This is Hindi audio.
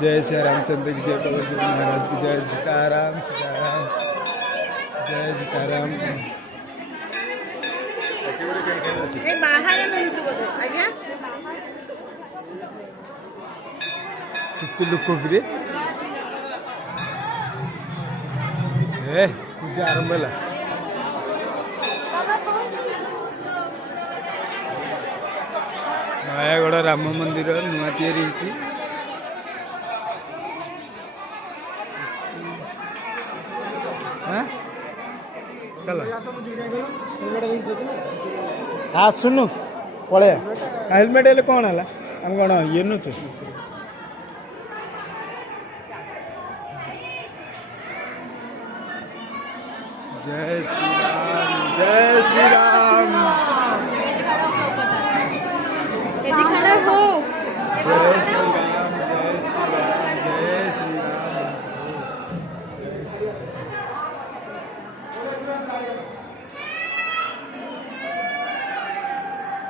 जय श्री रामचंद्र की जय, पवन जी महाराज की जय, सीताराम सीताराम, जय सीताराम। कितने लोग को फिर पूजा आरंभ है। नयागढ़ राम मंदिर नुआ तैयारी होती। चलो हाँ सुनु पड़े हेलमेट हेल्ले कौन है आम कौन ये नु जय श्री राम जय श्री राम।